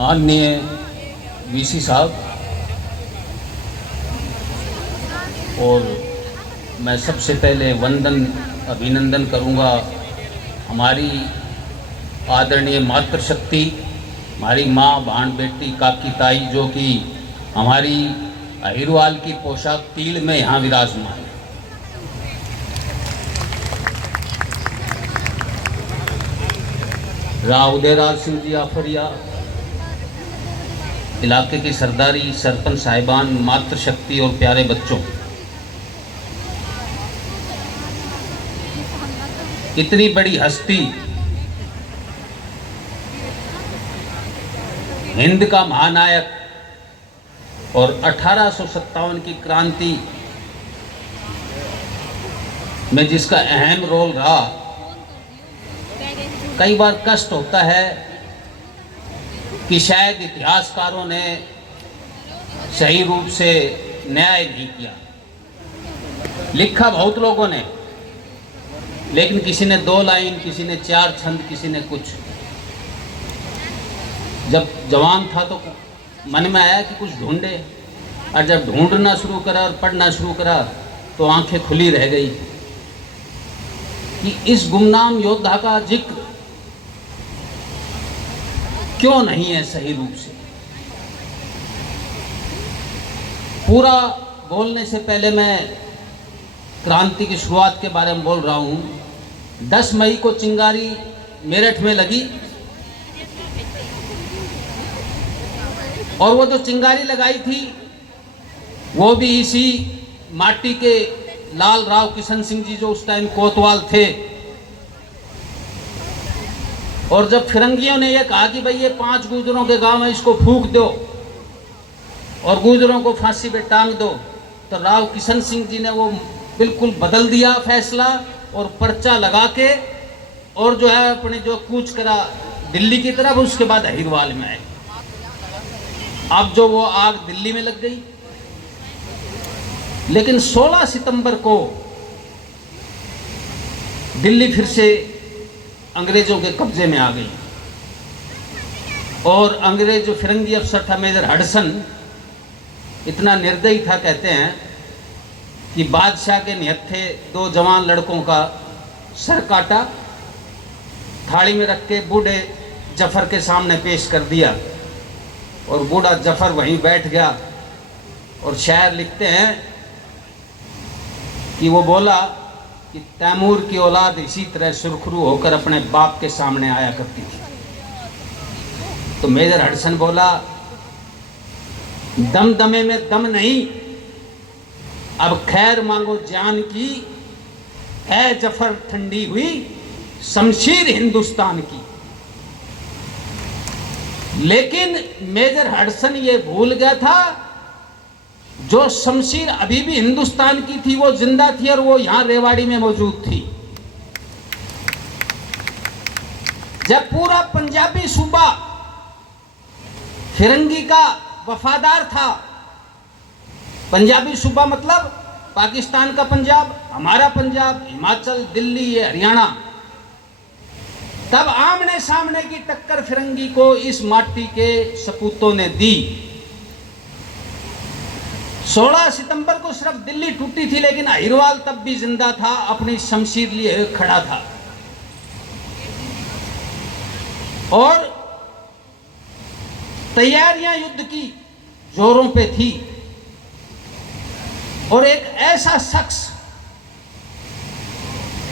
माननीय वीसी साहब, और मैं सबसे पहले अभिनंदन करूंगा हमारी आदरणीय मातृशक्ति, हमारी माँ, बहन, बेटी, काकी, ताई, जो कि हमारी अहिरवाल की पोशाक तील में यहाँ विराजमान है। राव उदयराज सिंह जी आफरिया, इलाके की सरदारी, सरपंच साहिबान, मातृशक्ति और प्यारे बच्चों, इतनी बड़ी हस्ती, हिंद का महानायक और 1857 की क्रांति में जिसका अहम रोल रहा, कई बार कष्ट होता है कि शायद इतिहासकारों ने सही रूप से न्याय नहीं किया। लिखा बहुत लोगों ने, लेकिन किसी ने 2 लाइन, किसी ने 4 छंद, किसी ने कुछ। जब जवान था तो मन में आया कि कुछ ढूंढे, और जब ढूंढना शुरू करा और पढ़ना शुरू करा तो आंखें खुली रह गई कि इस गुमनाम योद्धा का जिक्र क्यों नहीं है सही रूप से। पूरा बोलने से पहले मैं क्रांति की शुरुआत के बारे में बोल रहा हूँ। 10 मई को चिंगारी मेरठ में लगी, और वो जो चिंगारी लगाई थी वो भी इसी माटी के लाल राव किशन सिंह जी, जो उस टाइम कोतवाल थे। और जब फिरंगियों ने यह कहा कि भाई ये 5 गुर्जरों के गांव है, इसको फूंक दो और गुर्जरों को फांसी पे टांग दो, तो राव किशन सिंह जी ने वो बिल्कुल बदल दिया फैसला, और पर्चा लगा के और जो है अपने जो कूच करा दिल्ली की तरफ, उसके बाद अहिरवाल में आए। अब जो वो आग दिल्ली में लग गई, लेकिन 16 सितंबर को दिल्ली फिर से अंग्रेजों के कब्जे में आ गई, और अंग्रेज जो फिरंगी अफसर था मेजर हडसन, इतना निर्दयी था, कहते हैं कि बादशाह के निहत्थे 2 जवान लड़कों का सर काटा, थाली में रख के बूढ़े जफर के सामने पेश कर दिया, और बूढ़ा जफर वहीं बैठ गया। और शायर लिखते हैं कि वो बोला कि तैमूर की औलाद इसी तरह सुरखरू होकर अपने बाप के सामने आया करती थी। तो मेजर हडसन बोला, दमदमे में दम नहीं, अब खैर मांगो जान की, है जफर ठंडी हुई शमशीर हिंदुस्तान की। लेकिन मेजर हडसन ये भूल गया था, जो शमशीर अभी भी हिंदुस्तान की थी वो जिंदा थी, और वो यहां रेवाड़ी में मौजूद थी। जब पूरा पंजाबी सूबा फिरंगी का वफादार था, पंजाबी सूबा मतलब पाकिस्तान का पंजाब, हमारा पंजाब, हिमाचल, दिल्ली, ये हरियाणा, तब आमने सामने की टक्कर फिरंगी को इस माटी के सपूतों ने दी। 16 सितंबर को सिर्फ दिल्ली टूटी थी, लेकिन अहिरवाल तब भी जिंदा था, अपनी शमशीर लिए खड़ा था। और तैयारियां युद्ध की जोरों पे थी, और एक ऐसा शख्स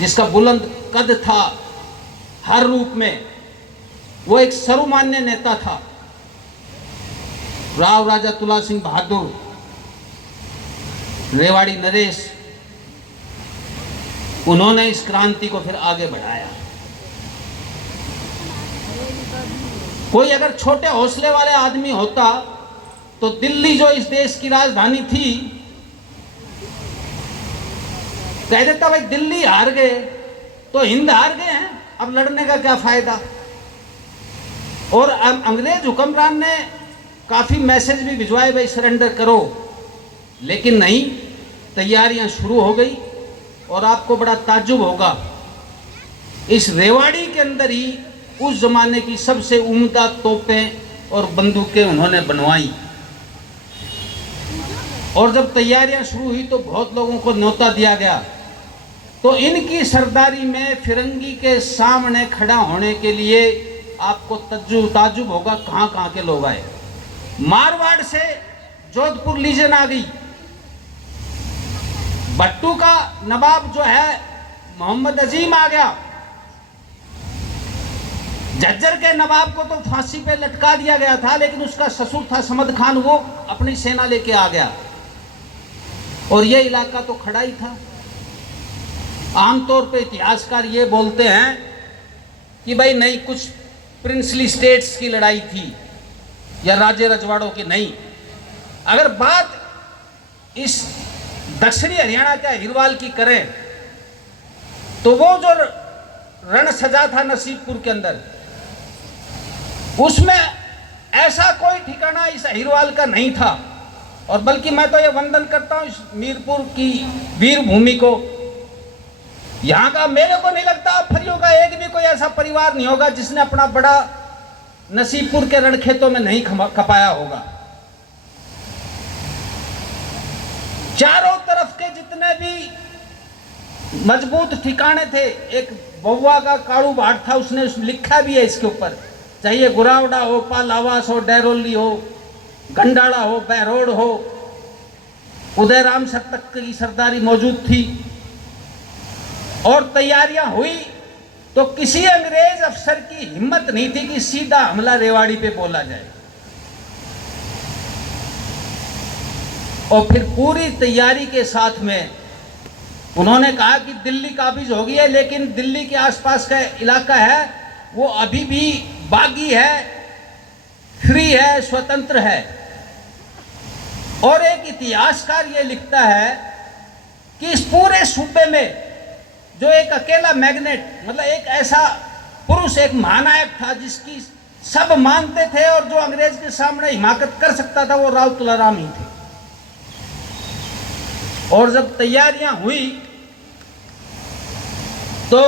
जिसका बुलंद कद था हर रूप में, वो एक सर्वमान्य नेता था, राव राजा तुला सिंह बहादुर, रेवाड़ी नरेश। उन्होंने इस क्रांति को फिर आगे बढ़ाया। कोई अगर छोटे हौसले वाले आदमी होता तो दिल्ली जो इस देश की राजधानी थी, कह देता भाई दिल्ली हार गए तो हिंद हार गए हैं, अब लड़ने का क्या फायदा। और अंग्रेज हुक्मरान ने काफी मैसेज भी भिजवाए, भाई सरेंडर करो, लेकिन नहीं, तैयारियां शुरू हो गई। और आपको बड़ा ताज्जुब होगा, इस रेवाड़ी के अंदर ही उस जमाने की सबसे उम्दा तोपें और बंदूकें उन्होंने बनवाई। और जब तैयारियां शुरू हुई तो बहुत लोगों को न्योता दिया गया। तो इनकी सरदारी में फिरंगी के सामने खड़ा होने के लिए आपको ताज्जुब होगा कहाँ कहाँ के लोग आए। मारवाड़ से जोधपुर लीजन आ गई। भट्टू का नवाब जो है मोहम्मद अजीम आ गया। झज्जर के नवाब को तो फांसी पे लटका दिया गया था, लेकिन उसका ससुर था समद खान, वो अपनी सेना लेके आ गया और ये इलाका तो खड़ा ही था। आमतौर पे इतिहासकार ये बोलते हैं कि भाई नहीं, कुछ प्रिंसली स्टेट्स की लड़ाई थी या राज्य रजवाड़ों की। नहीं, अगर बात इस दक्षिणी हरियाणा के अहिरवाल की करें तो वो जो रण सजा था नसीबपुर के अंदर, उसमें ऐसा कोई ठिकाना इस अहिरवाल का नहीं था। और बल्कि मैं तो ये वंदन करता हूँ इस मीरपुर की वीर भूमि को। यहाँ का मेरे को नहीं लगता फरियों का एक भी कोई ऐसा परिवार नहीं होगा जिसने अपना बड़ा नसीबपुर के रणखेतों में नहीं खपाया होगा। चारों तरफ के जितने भी मजबूत ठिकाने थे, एक बउआ का काड़ू भाट था, उसने लिखा भी है इसके ऊपर, चाहे गुरावड़ा हो, पालावास हो, डेरोली हो, गंडाड़ा हो, बहरोड हो, उदयराम सर तक की सरदारी मौजूद थी। और तैयारियां हुई तो किसी अंग्रेज अफसर की हिम्मत नहीं थी कि सीधा हमला रेवाड़ी पे बोला जाए। और फिर पूरी तैयारी के साथ में उन्होंने कहा कि दिल्ली काबिज हो गई है, लेकिन दिल्ली के आसपास का इलाका है वो अभी भी बागी है, फ्री है, स्वतंत्र है। और एक इतिहासकार ये लिखता है कि इस पूरे सूबे में जो एक अकेला मैग्नेट, मतलब एक ऐसा पुरुष, एक महानायक था जिसकी सब मानते थे और जो अंग्रेज के सामने हिमाकत कर सकता था, वो राव तुलाराम ही थे। और जब तैयारियां हुई तो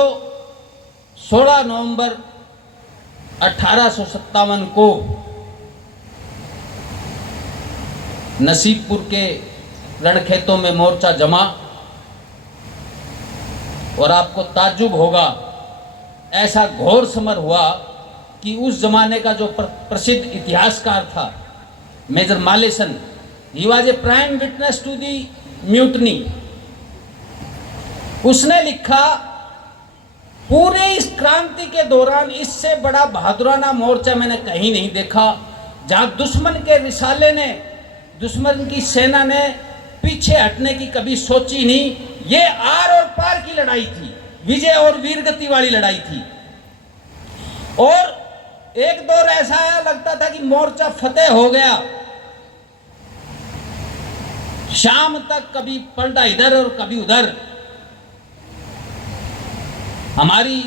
16 नवंबर 1857 को नसीबपुर के रणखेतों में मोर्चा जमा। और आपको ताज्जुब होगा, ऐसा घोर समर हुआ कि उस जमाने का जो प्रसिद्ध इतिहासकार था major Malleson, he was a prime witness to the mutiny, उसने लिखा पूरे इस क्रांति के दौरान इससे बड़ा बहादुराना मोर्चा मैंने कहीं नहीं देखा, जहां दुश्मन के रिसाले ने, दुश्मन की सेना ने पीछे हटने की कभी सोची नहीं। ये आर और पार की लड़ाई थी, विजय और वीरगति वाली लड़ाई थी। और एक दौर ऐसा आया, लगता था कि मोर्चा फतेह हो गया। शाम तक कभी पलटा इधर और कभी उधर। हमारी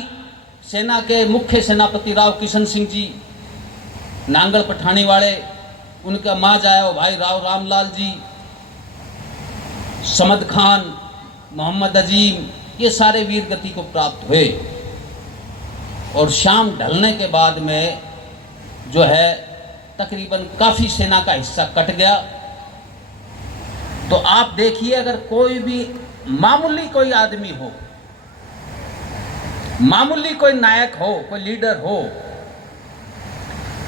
सेना के मुख्य सेनापति राव किशन सिंह जी, नांगल पठानी वाले, उनका माज आया भाई राव रामलाल जी, समद खान, मोहम्मद अजीम, ये सारे वीर गति को प्राप्त हुए। और शाम ढलने के बाद में जो है तकरीबन काफ़ी सेना का हिस्सा कट गया। तो आप देखिए, अगर कोई भी मामूली कोई आदमी हो, मामूली कोई नायक हो, कोई लीडर हो,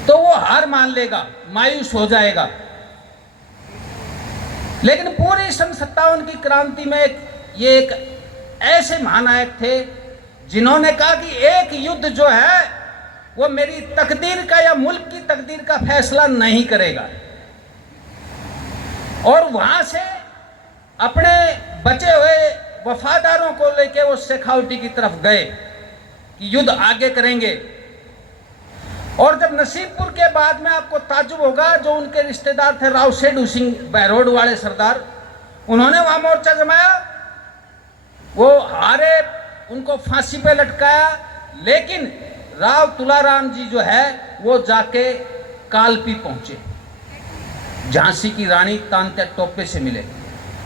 तो वो हार मान लेगा, मायूस हो जाएगा। लेकिन पूरी सन 57 की क्रांति में ये एक ऐसे महानायक थे जिन्होंने कहा कि एक युद्ध जो है वो मेरी तकदीर का या मुल्क की तकदीर का फैसला नहीं करेगा। और वहां से अपने बचे हुए वफादारों को लेकर वो शेखावटी की तरफ गए कि युद्ध आगे करेंगे। और जब नसीबपुर के बाद में आपको ताज्जुब होगा, जो उनके रिश्तेदार थे राव सेडू सिंह बहरोड वाले सरदार, उन्होंने वहां मोर्चा जमाया, वो हारे, उनको फांसी पे लटकाया। लेकिन राव तुलाराम जी जो है वो जाके कालपी पहुंचे, झांसी की रानी तांत्या टोपे से मिले।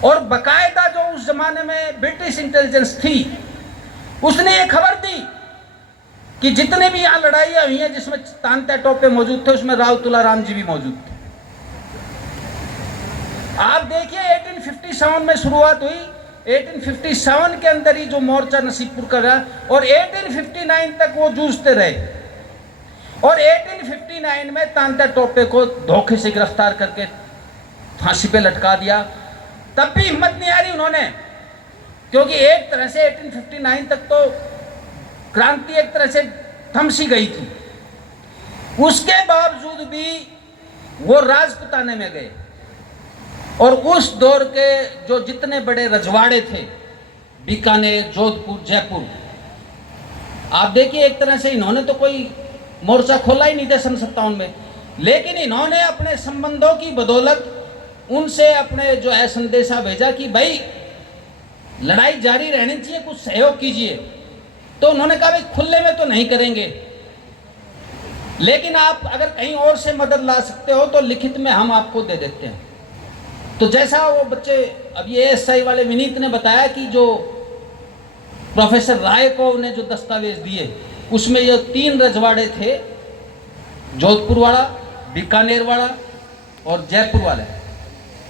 और बकायदा जो उस जमाने में ब्रिटिश इंटेलिजेंस थी, उसने ये खबर दी कि जितने भी यहाँ लड़ाइयाँ हुई हैं जिसमें तांत्या टोपे मौजूद थे, उसमें राव तुलाराम जी भी मौजूद थे। आप देखिए 1857 में शुरुआत हुई, 1857 के अंदर ही जो मोर्चा नसीबपुर का रहा और 1859 तक वो जूझते रहे और 1859 में तांत्या टोपे को धोखे से गिरफ्तार करके फांसी पे लटका दिया। तब भी हिम्मत नहीं आ रही उन्होंने, क्योंकि एक तरह से 1859 तक तो क्रांति एक तरह से थम सी गई थी। उसके बावजूद भी वो राजपुताने में गए और उस दौर के जो जितने बड़े रजवाड़े थे, बीकानेर, जोधपुर, जयपुर, आप देखिए एक तरह से इन्होंने तो कोई मोर्चा खोला ही नहीं था सन 57 में, लेकिन इन्होंने अपने संबंधों की बदौलत उनसे अपने जो है संदेशा भेजा कि भाई लड़ाई जारी रहनी चाहिए, कुछ सहयोग कीजिए। तो उन्होंने कहा भाई खुले में तो नहीं करेंगे, लेकिन आप अगर कहीं और से मदद ला सकते हो तो लिखित में हम आपको दे देते हैं। तो जैसा वो बच्चे अब ये एएसआई वाले विनीत ने बताया कि जो प्रोफेसर रायकोव ने जो दस्तावेज दिए उसमें ये 3 रजवाड़े थे, जोधपुर वाला, बीकानेर वाला और जयपुर वाला।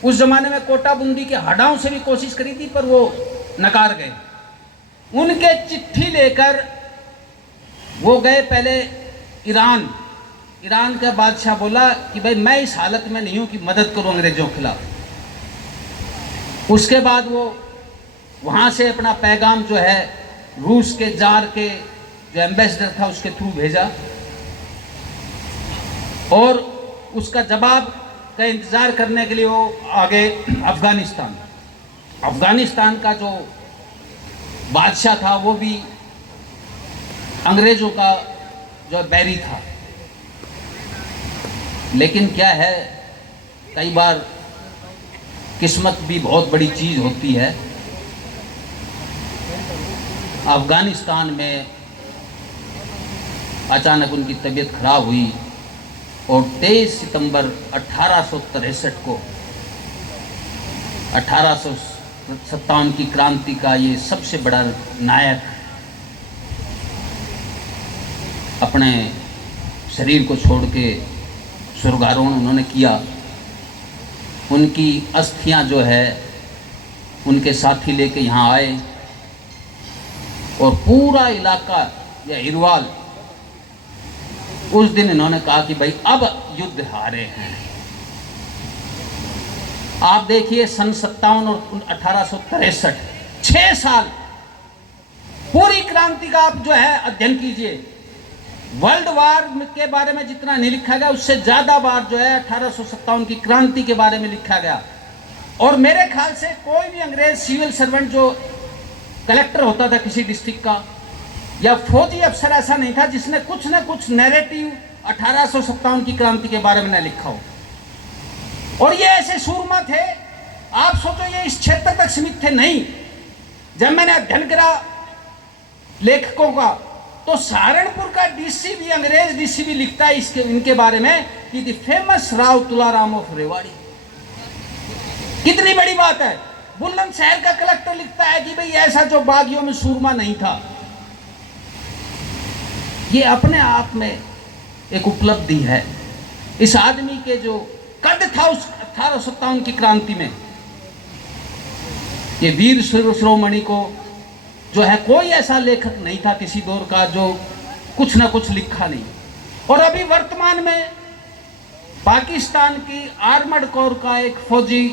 उस जमाने में कोटा बूंदी के हड़ाओं से भी कोशिश करी थी पर वो नकार गए। उनके चिट्ठी लेकर वो गए पहले ईरान। ईरान का बादशाह बोला कि भाई मैं इस हालत में नहीं हूं कि मदद करूं अंग्रेजों के खिलाफ। उसके बाद वो वहां से अपना पैगाम जो है रूस के जार के जो एम्बेसडर था उसके थ्रू भेजा और उसका जवाब का इंतजार करने के लिए वो आगे अफगानिस्तान। अफगानिस्तान का जो बादशाह था वो भी अंग्रेजों का जो बैरी था। लेकिन क्या है, कई बार किस्मत भी बहुत बड़ी चीज होती है। अफगानिस्तान में अचानक उनकी तबीयत खराब हुई और 23 सितंबर 1863 को 1857 की क्रांति का ये सबसे बड़ा नायक अपने शरीर को छोड़ के स्वर्गारोहण उन्होंने किया। उनकी अस्थियां जो है उनके साथी लेके यहाँ आए और पूरा इलाका या हिरवाल उस दिन इन्होंने कहा कि भाई अब युद्ध हारे हैं। आप देखिए सन 57 और 1863 6 साल पूरी क्रांति का आप जो है अध्ययन कीजिए। वर्ल्ड वार के बारे में जितना नहीं लिखा गया उससे ज्यादा बार जो है 1857 की क्रांति के बारे में लिखा गया। और मेरे ख्याल से कोई भी अंग्रेज सिविल सर्वेंट जो कलेक्टर होता था किसी डिस्ट्रिक्ट का या फौजी अफसर ऐसा नहीं था जिसने कुछ न कुछ नैरेटिव 1857 की क्रांति के बारे में न लिखा हो। और ये ऐसे सूरमा थे, आप सोचो ये इस क्षेत्र तक सीमित थे नहीं। जब मैंने अध्ययन करा लेखकों का तो सहारनपुर का डीसी भी, अंग्रेज डीसी भी लिखता है इसके इनके बारे में कि the famous Rao Tularam of Rewari. कितनी बड़ी बात है। बुलंदशहर का कलेक्टर लिखता है कि भाई ऐसा जो बागियों में सूरमा नहीं था। ये अपने आप में एक उपलब्धि है। इस आदमी के जो कद था उस 1857 की क्रांति में, ये वीर शिरोमणि को जो है कोई ऐसा लेखक नहीं था किसी दौर का जो कुछ ना कुछ लिखा नहीं। और अभी वर्तमान में पाकिस्तान की आर्मर्ड कोर का एक फौजी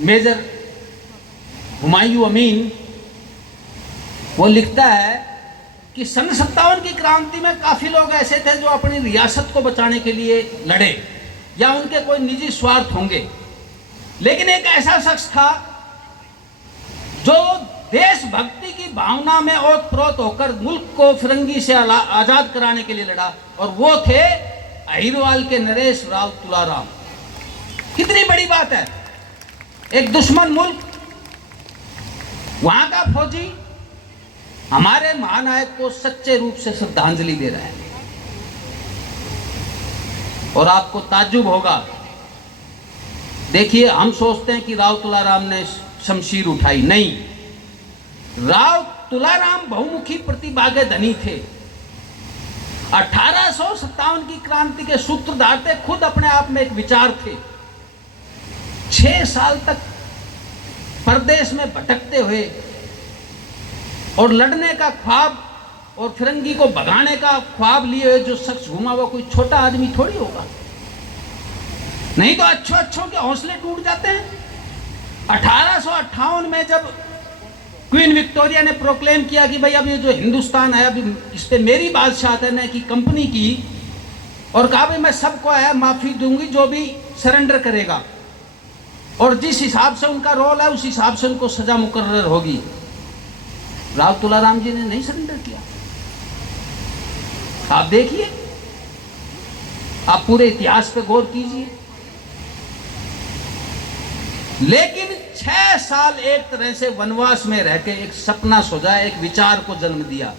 मेजर हुमायूं अमीन वो लिखता है कि सन 57 की क्रांति में काफी लोग ऐसे थे जो अपनी रियासत को बचाने के लिए लड़े या उनके कोई निजी स्वार्थ होंगे, लेकिन एक ऐसा शख्स था जो देशभक्ति की भावना में ओतप्रोत होकर मुल्क को फिरंगी से आजाद कराने के लिए लड़ा और वो थे अहिरवाल के नरेश राव तुलाराम। कितनी बड़ी बात है। एक दुश्मन मुल्क, वहां का फौजी हमारे महानायक को सच्चे रूप से श्रद्धांजलि दे रहा है। और आपको ताज्जुब होगा, देखिए हम सोचते हैं कि राव तुलाराम ने शमशीर उठाई, नहीं। राव तुलाराम बहुमुखी प्रतिभा के धनी थे। 1857 की क्रांति के सूत्रधार थे, खुद अपने आप में एक विचार थे। 6 साल तक परदेश में भटकते हुए और लड़ने का ख्वाब और फिरंगी को भगाने का ख्वाब लिए हुए जो शख्स घूमा हुआ कोई छोटा आदमी थोड़ी होगा। नहीं तो अच्छों के हौसले टूट जाते हैं। 1858 में जब क्वीन विक्टोरिया ने प्रोक्लेम किया कि भाई अब ये जो हिंदुस्तान है, अभी इस पर मेरी बादशाहत है ने की कंपनी की, और कहा भाई मैं सबको है माफी दूंगी जो भी सरेंडर करेगा, और जिस हिसाब से उनका रोल है उस हिसाब से उनको सजा मुकर्रर होगी। राव तुलाराम जी ने नहीं सरेंडर किया। आप देखिए, आप पूरे इतिहास पे गौर कीजिए। लेकिन 6 साल एक तरह से वनवास में रह के एक सपना सोचा, एक विचार को जन्म दिया।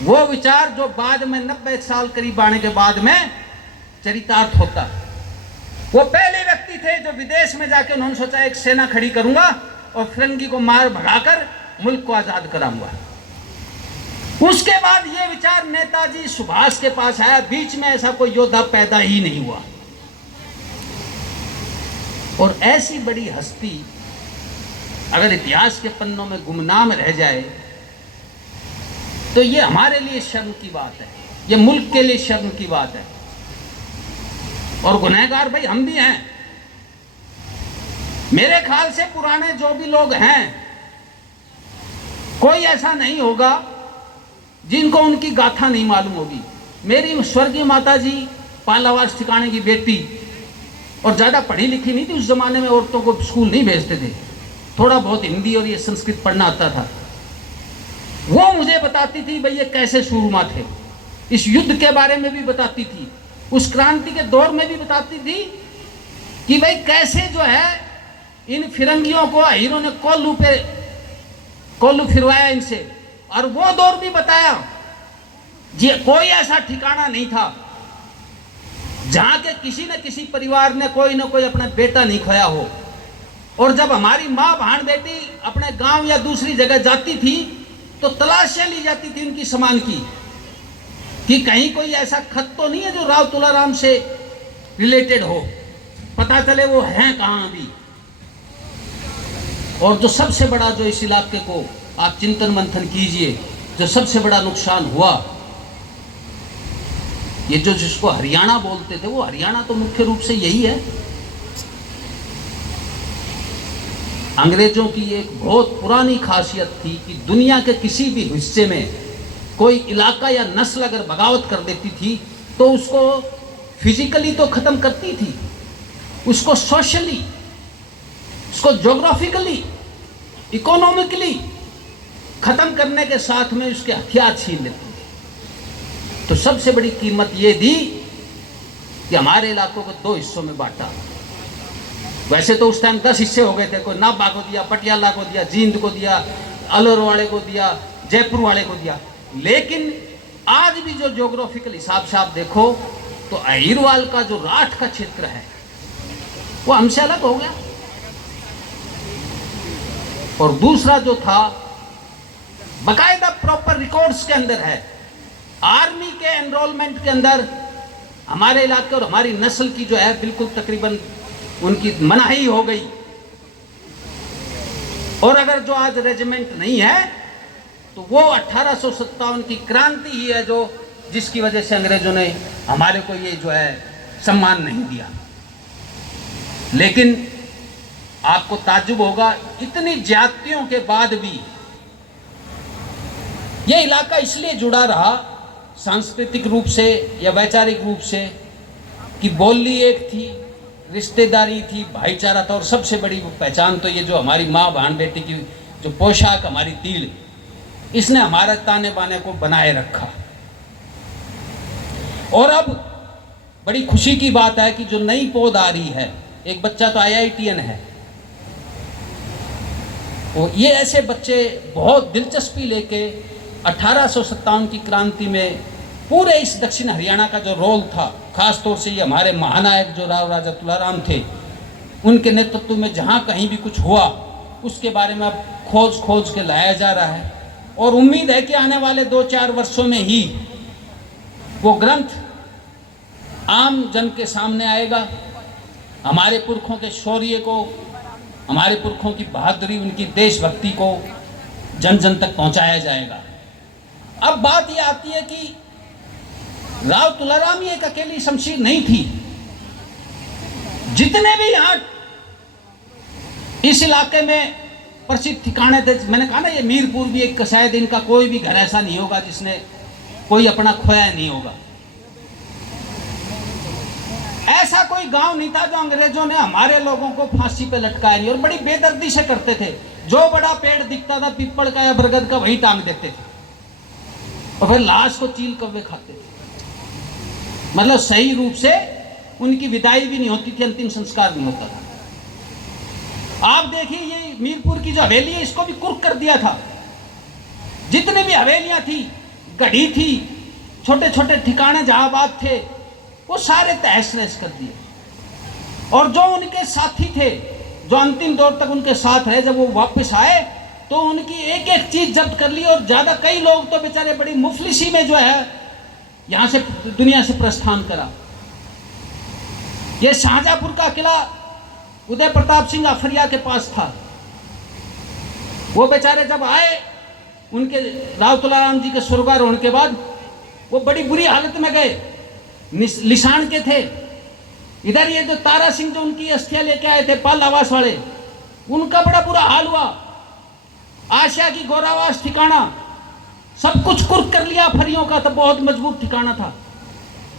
वो विचार जो बाद में 90 साल करीब आने के बाद में चरितार्थ होता। वो पहले व्यक्ति थे जो विदेश में जाके उन्होंने सोचा एक सेना खड़ी करूंगा और फिरंगी को मार भगाकर मुल्क को आजाद कराऊंगा। उसके बाद ये विचार नेताजी सुभाष के पास आया। बीच में ऐसा कोई योद्धा पैदा ही नहीं हुआ। और ऐसी बड़ी हस्ती अगर इतिहास के पन्नों में गुमनाम रह जाए तो ये हमारे लिए शर्म की बात है, ये मुल्क के लिए शर्म की बात है। और गुनहगार भाई हम भी हैं। मेरे ख्याल से पुराने जो भी लोग हैं, कोई ऐसा नहीं होगा जिनको उनकी गाथा नहीं मालूम होगी। मेरी स्वर्गीय माता जी पालावास ठिकाने की बेटी, और ज़्यादा पढ़ी लिखी नहीं थी उस ज़माने में, औरतों को स्कूल नहीं भेजते थे, थोड़ा बहुत हिंदी और ये संस्कृत पढ़ना आता था। वो मुझे बताती थी भाई ये कैसे शुरुआत है, इस युद्ध के बारे में भी बताती थी, उस क्रांति के दौर में भी बताती थी कि भाई कैसे जो है इन फिरंगियों को हीरो ने कोल्लू फिरवाया इनसे। और वो दौर भी बताया जी, कोई ऐसा ठिकाना नहीं था जहां के किसी न किसी परिवार ने कोई ना कोई अपना बेटा नहीं खोया हो। और जब हमारी माँ बहन बेटी अपने गांव या दूसरी जगह जाती थी तो तलाशियां ली जाती थी उनकी सामान की, कि कहीं कोई ऐसा खत तो नहीं है जो राव तुलाराम से रिलेटेड हो, पता चले वो हैं कहां अभी। और जो सबसे बड़ा जो इस इलाके को आप चिंतन मंथन कीजिए, जो सबसे बड़ा नुकसान हुआ, ये जो जिसको हरियाणा बोलते थे, वो हरियाणा तो मुख्य रूप से यही है। अंग्रेजों की एक बहुत पुरानी खासियत थी कि दुनिया के किसी भी हिस्से में कोई इलाका या नस्ल अगर बगावत कर देती थी तो उसको फिजिकली तो खत्म करती थी, उसको सोशली, उसको ज्योग्राफिकली, इकोनॉमिकली खत्म करने के साथ में उसके हथियार छीन लेती थी। तो सबसे बड़ी कीमत ये दी कि हमारे इलाकों को 2 हिस्सों में बांटा। वैसे तो उस टाइम 10 हिस्से हो गए थे, कोई नाभा को दिया, पटियाला को दिया, जींद को दिया, अलवर वाले को दिया, जयपुर वाले को दिया। लेकिन आज भी जो ज्योग्राफिकल हिसाब से आप देखो तो अहिरवाल का जो राठ का क्षेत्र है वो हमसे अलग हो गया। और दूसरा जो था बकायदा प्रॉपर रिकॉर्ड्स के अंदर है, आर्मी के एनरोलमेंट के अंदर हमारे इलाके और हमारी नस्ल की जो है बिल्कुल तकरीबन उनकी मनाही हो गई। और अगर जो आज रेजिमेंट नहीं है तो वो 1857 की क्रांति ही है जो जिसकी वजह से अंग्रेजों ने हमारे को ये जो है सम्मान नहीं दिया। लेकिन आपको ताज्जुब होगा, इतनी ज्यादतियों के बाद भी ये इलाका इसलिए जुड़ा रहा सांस्कृतिक रूप से या वैचारिक रूप से कि बोली एक थी, रिश्तेदारी थी, भाईचारा था, और सबसे बड़ी पहचान तो ये जो हमारी माँ बहन बेटी की जो पोशाक, हमारी तीड़, इसने हमारे ताने बाने को बनाए रखा। और अब बड़ी खुशी की बात है कि जो नई पौध आ रही है, एक बच्चा तो IITN है, वो ये ऐसे बच्चे बहुत दिलचस्पी लेके 1857 की क्रांति में पूरे इस दक्षिण हरियाणा का जो रोल था, खास तौर से ये हमारे महानायक जो राव राजा तुलाराम थे, उनके नेतृत्व में जहाँ कहीं भी कुछ हुआ उसके बारे में अब खोज के लाया जा रहा है। और उम्मीद है कि आने वाले 2-4 वर्षों में ही वो ग्रंथ आम जन के सामने आएगा। हमारे पुरखों के शौर्य को, हमारे पुरखों की बहादुरी, उनकी देशभक्ति को जन जन तक पहुंचाया जाएगा। अब बात यह आती है कि राव तुलाराम ही एक अकेली शमशीर नहीं थी। जितने भी यहाँ इस इलाके में प्रसिद्ध ठिकाने थे, मैंने कहा ना, ये मीरपुर भी एक, शायद इनका कोई भी घर ऐसा नहीं होगा जिसने कोई अपना खोया नहीं होगा। ऐसा कोई गांव नहीं था जो अंग्रेजों ने हमारे लोगों को फांसी पे लटकाया नहीं, और बड़ी बेदर्दी से करते थे। जो बड़ा पेड़ दिखता था पीपल का या बरगद का, वहीं टांग देते थे और फिर लाश को चील कौवे खाते थे। मतलब सही रूप से उनकी विदाई भी नहीं होती थी, अंतिम संस्कार नहीं होता था। आप देखिए ये मीरपुर की जो हवेली है, इसको भी कुर्क कर दिया था। जितनी भी हवेलियां थी, गढ़ी थी, छोटे छोटे ठिकाने जहाबाद थे, वो सारे तहस नहस कर दिए। और जो उनके साथी थे, जो अंतिम दौर तक उनके साथ रहे, जब वो वापस आए तो उनकी एक एक चीज जब्त कर ली। और ज्यादा कई लोग तो बेचारे बड़ी मुफलिसी में जो है यहां से दुनिया से प्रस्थान करा। ये शाहजहांपुर का किला उदय प्रताप सिंह आफरिया के पास था। वो बेचारे जब आए, उनके राव तुलाराम जी के स्वर्गारोहण के बाद, वो बड़ी बुरी हालत में गए, लिसान के थे। इधर ये जो तारा सिंह जो उनकी अस्थियां लेके आए थे, पाल आवास वाले, उनका बड़ा बुरा हाल हुआ। आशिया की गौरावास ठिकाना सब कुछ कुर्क कर लिया फरियों का, तो बहुत मजबूत ठिकाना था।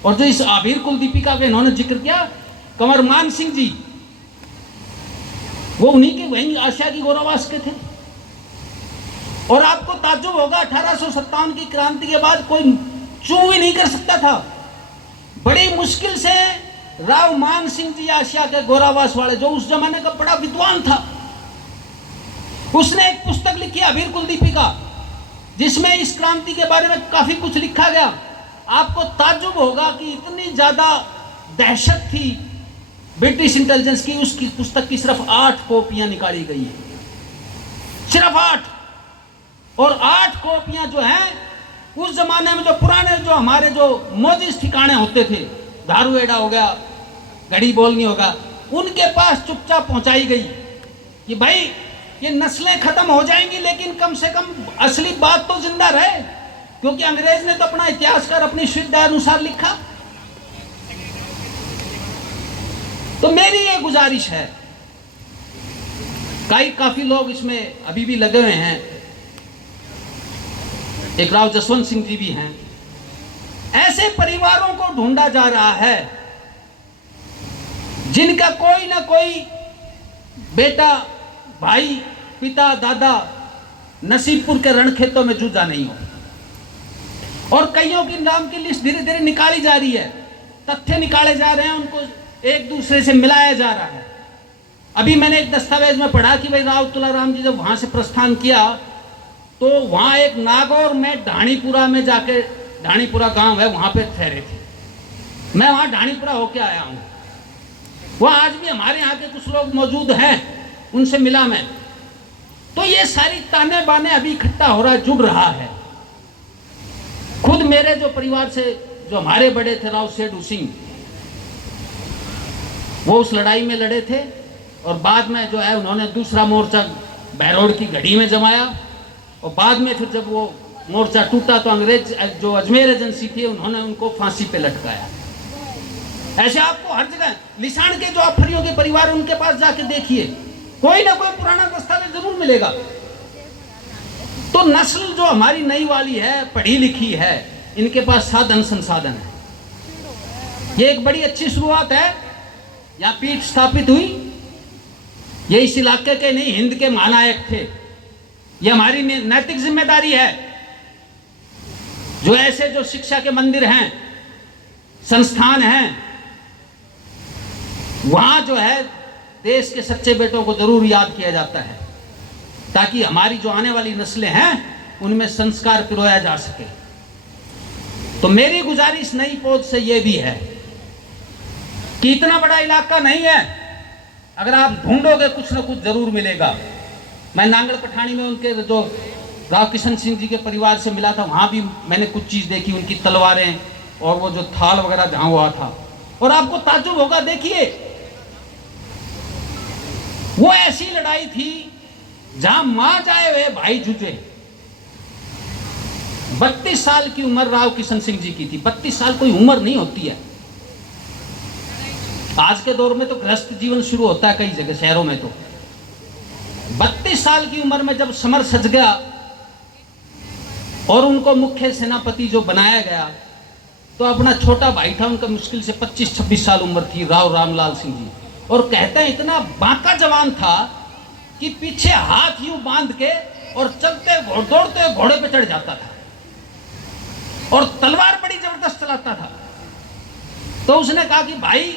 और जो इस आबिर कुलदीपिका का इन्होंने जिक्र किया, कंवर मान सिंह जी, वो उन्हीं के वहीं आशिया की गौरावास के थे। और आपको ताज्जुब होगा, 1857 की क्रांति के बाद कोई चू भी नहीं कर सकता था। बड़ी मुश्किल से राव मान सिंह जी आशिया के गौरावास वाले, जो उस जमाने का बड़ा विद्वान था, उसने एक पुस्तक लिखी आबिर कुलदीपिका, जिसमें इस क्रांति के बारे में काफी कुछ लिखा गया। आपको ताज्जुब होगा कि इतनी ज्यादा दहशत थी ब्रिटिश इंटेलिजेंस की, उसकी पुस्तक की सिर्फ 8 कॉपियां निकाली गई है, सिर्फ 8। और 8 कॉपियां जो हैं, उस जमाने में जो पुराने जो हमारे जो मोजिस ठिकाने होते थे, धारूएड़ा हो गया, गढ़ी बोलनी होगा, उनके पास चुपचाप पहुंचाई गई कि भाई ये नस्लें खत्म हो जाएंगी, लेकिन कम से कम असली बात तो जिंदा रहे। क्योंकि अंग्रेज ने तो अपना इतिहासकार अपनी सुविधा अनुसार लिखा। तो मेरी ये गुजारिश है, काफी लोग इसमें अभी भी लगे हुए हैं, एक राव जसवंत सिंह जी भी हैं। ऐसे परिवारों को ढूंढा जा रहा है जिनका कोई ना कोई बेटा, भाई, पिता, दादा नसीबपुर के रणखेतों में जूझा नहीं हो। और कईयों की नाम की लिस्ट धीरे धीरे निकाली जा रही है, तथ्य निकाले जा रहे हैं, उनको एक दूसरे से मिलाया जा रहा है। अभी मैंने एक दस्तावेज में पढ़ा कि भाई राव तुलाराम जी जब वहां से प्रस्थान किया, तो वहां एक नागौर में ढाणीपुरा में जाके, ढाणीपुरा गांव है, वहां पे ठहरे थे। मैं वहां ढाणीपुरा होके आया हूं। वहां आज भी हमारे यहाँ के कुछ लोग मौजूद हैं, उनसे मिला मैं। तो ये सारी ताने बाने अभी इकट्ठा हो रहा है, जुड़ रहा है। खुद मेरे जो परिवार से जो हमारे बड़े थे, राव सेठू सिंह, वो उस लड़ाई में लड़े थे। और बाद में जो है उन्होंने दूसरा मोर्चा बहरोड़ की घड़ी में जमाया। और बाद में फिर जब वो मोर्चा टूटा तो अंग्रेज जो अजमेर एजेंसी थी, उन्होंने उनको फांसी पे लटकाया। ऐसे आपको हर जगह लिसान के जो आफरियों के परिवार, उनके पास जाके देखिए, कोई ना कोई पुराना दस्तावेज जरूर मिलेगा। तो नस्ल जो हमारी नई वाली है, पढ़ी लिखी है, इनके पास साधन संसाधन है। ये एक बड़ी अच्छी शुरुआत है। यहाँ पीठ स्थापित हुई, ये इस इलाके के नहीं, हिंद के महानायक थे। ये हमारी नैतिक जिम्मेदारी है, जो ऐसे जो शिक्षा के मंदिर हैं, संस्थान हैं, वहां जो है देश के सच्चे बेटों को जरूर याद किया जाता है, ताकि हमारी जो आने वाली नस्लें हैं उनमें संस्कार पिरोया जा सके। तो मेरी गुजारिश नई पौध से यह भी है कि इतना बड़ा इलाका नहीं है, अगर आप ढूंढोगे कुछ ना कुछ जरूर मिलेगा। मैं नांगल पठानी में उनके जो राव किशन सिंह जी के परिवार से मिला था, वहां भी मैंने कुछ चीज देखी, उनकी तलवारें और वो जो थाल वगैरह जहां हुआ था। और आपको ताज्जुब होगा, देखिए वो ऐसी लड़ाई थी जहां मां जाए हुए भाई जूझे। 32 साल की उम्र राव किशन सिंह जी की थी। 32 साल कोई उम्र नहीं होती है। आज के दौर में तो गृहस्थ जीवन शुरू होता है कई जगह शहरों में। तो 32 साल की उम्र में जब समर सज गया और उनको मुख्य सेनापति जो बनाया गया, तो अपना छोटा भाई था, उनका मुश्किल से 25-26 साल उम्र थी, राव रामलाल सिंह जी। और कहते हैं इतना बांका जवान था कि पीछे हाथ यूं बांध के और चलते दौड़ते घोड़े पे चढ़ जाता था और तलवार बड़ी जबरदस्त चलाता था। तो उसने कहा कि भाई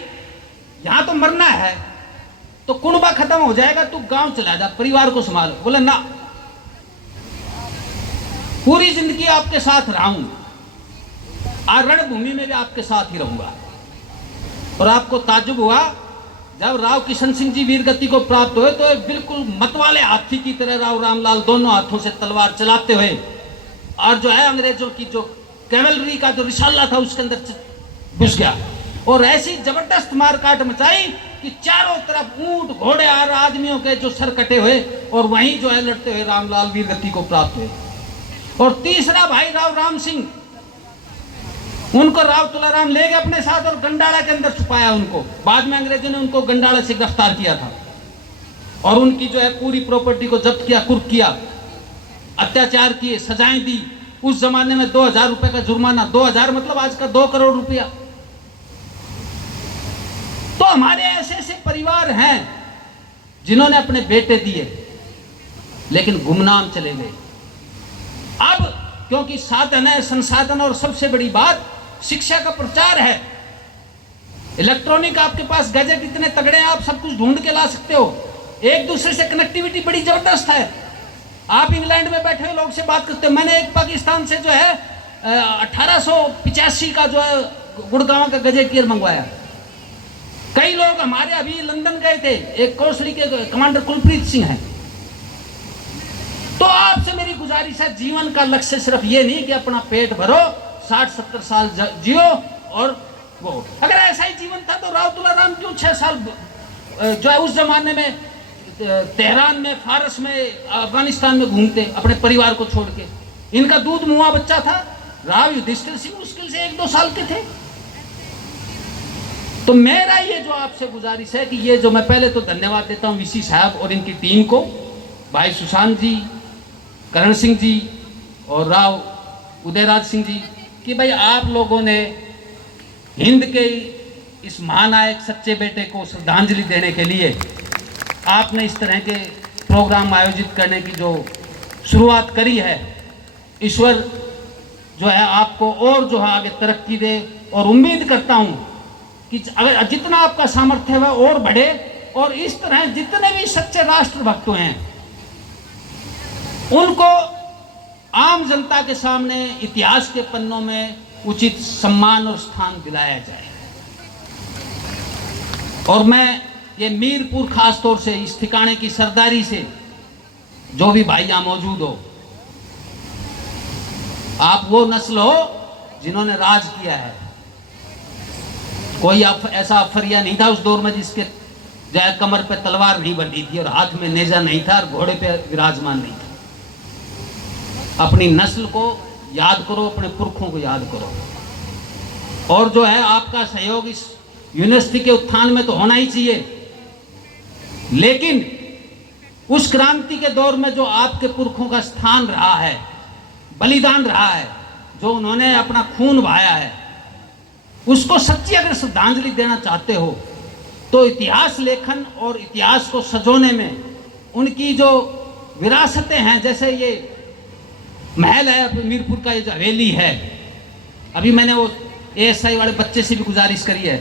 यहां तो मरना है, तो कुनबा खत्म हो जाएगा, तू गांव चला जा, परिवार को संभाल। बोले ना, पूरी जिंदगी आपके साथ रहा हूं, रणभूमि में भी आपके साथ ही रहूंगा। और आपको ताज्जुब हुआ जब राव किशन सिंह जी वीरगति को प्राप्त हुए, तो बिल्कुल मतवाले हाथी की तरह राव रामलाल दोनों हाथों से तलवार चलाते हुए, और जो है अंग्रेजों की जो कैवलरी का जो रिसाला था उसके अंदर घुस गया और ऐसी जबरदस्त मारकाट मचाई कि चारों तरफ ऊंट घोड़े और आदमियों के जो सर कटे हुए, और वहीं जो है लड़ते हुए रामलाल वीरगति को प्राप्त हुए। और तीसरा भाई राव राम सिंह, उनको राव तुलाराम ले गए अपने साथ और गंडाला के अंदर छुपाया उनको। बाद में अंग्रेजों ने उनको गंडाला से गिरफ्तार किया था और उनकी जो है पूरी प्रॉपर्टी को जब्त किया, कुर्क किया, अत्याचार किए, सजाएं दी। उस जमाने में 2000 रुपए का जुर्माना, 2000 मतलब आज का 2 करोड़ रुपया। तो हमारे ऐसे ऐसे परिवार हैं जिन्होंने अपने बेटे दिए लेकिन गुमनाम चले गए। अब क्योंकि साधन है, संसाधन, और सबसे बड़ी बात शिक्षा का प्रचार है, इलेक्ट्रॉनिक आपके पास गैजेट इतने तगड़े हैं, आप सब कुछ ढूंढ के ला सकते हो। एक दूसरे से कनेक्टिविटी बड़ी जबरदस्त है। आप इंग्लैंड में बैठे हुए लोग से बात करते हो। मैंने एक पाकिस्तान से जो है 1885 का जो है गुड़गांव का गजेट ईयर मंगवाया। कई लोग हमारे अभी लंदन गए थे, एक कोसली के कमांडर कुलप्रीत सिंह हैं। तो आपसे मेरी गुजारिश है, जीवन का लक्ष्य सिर्फ ये नहीं कि अपना पेट भरो, 60-70 साल जियो और वो। अगर ऐसा ही जीवन था तो राव तुलाराम क्यों 6 साल जो है उस जमाने में तेहरान में, फारस में, अफगानिस्तान में घूमते अपने परिवार को छोड़ के। इनका दूध मुआ बच्चा था। राव युधिष्ठिर सिंह मुश्किल से 1-2 साल के थे। तो मेरा ये जो आपसे गुजारिश है कि ये जो, मैं पहले तो धन्यवाद देता हूं वीसी साहब और इनकी टीम को, भाई सुशांत जी, करण सिंह जी और राव उदयराज सिंह जी, कि भाई आप लोगों ने हिंद के इस महानायक सच्चे बेटे को श्रद्धांजलि देने के लिए आपने इस तरह के प्रोग्राम आयोजित करने की जो शुरुआत करी है। ईश्वर जो है आपको और जो है आगे तरक्की दे, और उम्मीद करता हूं कि अगर जितना आपका सामर्थ्य है वह और बढ़े, और इस तरह जितने भी सच्चे राष्ट्रभक्त हैं उनको आम जनता के सामने इतिहास के पन्नों में उचित सम्मान और स्थान दिलाया जाए। और मैं ये मीरपुर खास तौर से इस ठिकाने की सरदारी से जो भी भाई यहां मौजूद हो, आप वो नस्ल हो जिन्होंने राज किया है। कोई ऐसा अफरिया नहीं था उस दौर में जिसके जो है कमर पे तलवार नहीं बंधी थी और हाथ में नेजा नहीं था और घोड़े पे विराजमान नहीं था। अपनी नस्ल को याद करो, अपने पुरखों को याद करो। और जो है आपका सहयोग इस यूनिवर्सिटी के उत्थान में तो होना ही चाहिए, लेकिन उस क्रांति के दौर में जो आपके पुरखों का स्थान रहा है, बलिदान रहा है, जो उन्होंने अपना खून बहाया है, उसको सच्ची अगर श्रद्धांजलि देना चाहते हो तो इतिहास लेखन और इतिहास को सजोने में उनकी जो विरासतें हैं, जैसे ये महल है मीरपुर का, ये जो हवेली है, अभी मैंने वो एएसआई वाले बच्चे से भी गुजारिश करी है,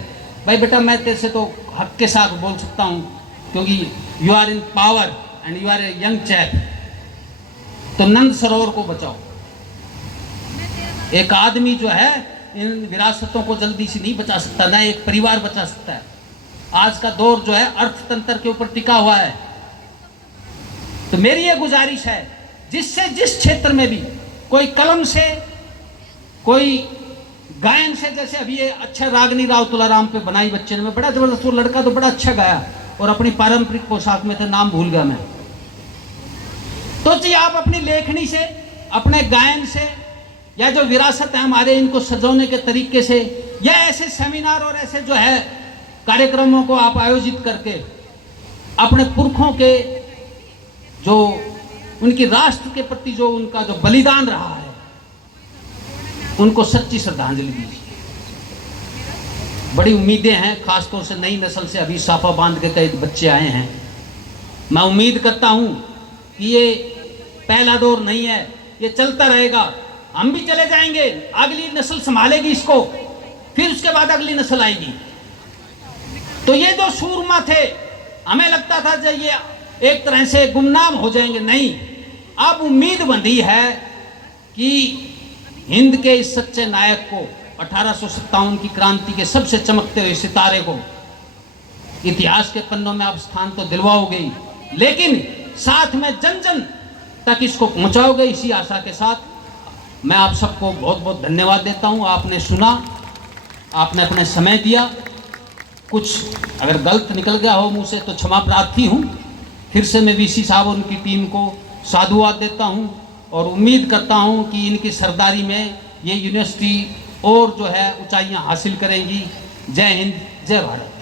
भाई बेटा मैं तेरे से तो हक के साथ बोल सकता हूँ क्योंकि you are in power and you are a young chap, तो नंद सरोवर को बचाओ। एक आदमी जो है इन विरासतों को जल्दी से नहीं बचा सकता, ना एक परिवार बचा सकता है। आज का दौर जो है अर्थतंत्र के ऊपर टिका हुआ है। तो मेरी ये गुजारिश है, जिससे जिस क्षेत्र में भी कोई कलम से, कोई गायन से जैसे अभी ये अच्छा रागनी राव तुलाराम पे बनाई बच्चे ने, बड़ा जबरदस्त, वो लड़का तो बड़ा अच्छा गाया और अपनी पारंपरिक पोशाक में थे, नाम भूल गया मैं। तो जी आप अपनी लेखनी से, अपने गायन से, या जो विरासत है हमारे, इनको सजोने के तरीके से, या ऐसे सेमिनार और ऐसे जो है कार्यक्रमों को आप आयोजित करके अपने पुरखों के जो उनकी राष्ट्र के प्रति जो उनका जो बलिदान रहा है, उनको सच्ची श्रद्धांजलि दीजिए। बड़ी उम्मीदें हैं, खासतौर से नई नस्ल से अभी साफा बांध के कई बच्चे आए हैं। मैं उम्मीद करता हूं कि ये पहला दौर नहीं है, ये चलता रहेगा। हम भी चले जाएंगे, अगली नस्ल संभालेगी इसको, फिर उसके बाद अगली नस्ल आएगी। तो ये जो सूरमा थे, हमें लगता था जो ये एक तरह से गुमनाम हो जाएंगे, नहीं, अब उम्मीद बंधी है कि हिंद के इस सच्चे नायक को, 1857 की क्रांति के सबसे चमकते हुए सितारे को इतिहास के पन्नों में आप स्थान तो दिलवाओगे, लेकिन साथ में जन जन तक इसको पहुंचाओगे। इसी आशा के साथ मैं आप सबको बहुत बहुत धन्यवाद देता हूं। आपने सुना, आपने अपने समय दिया। कुछ अगर गलत निकल गया हो मुंह से तो क्षमा प्रार्थी हूं। फिर से मैं वीसी साहब और उनकी टीम को साधुवाद देता हूं और उम्मीद करता हूं कि इनकी सरदारी में ये यूनिवर्सिटी और जो है ऊंचाइयां हासिल करेंगी। जय हिंद, जय भारत।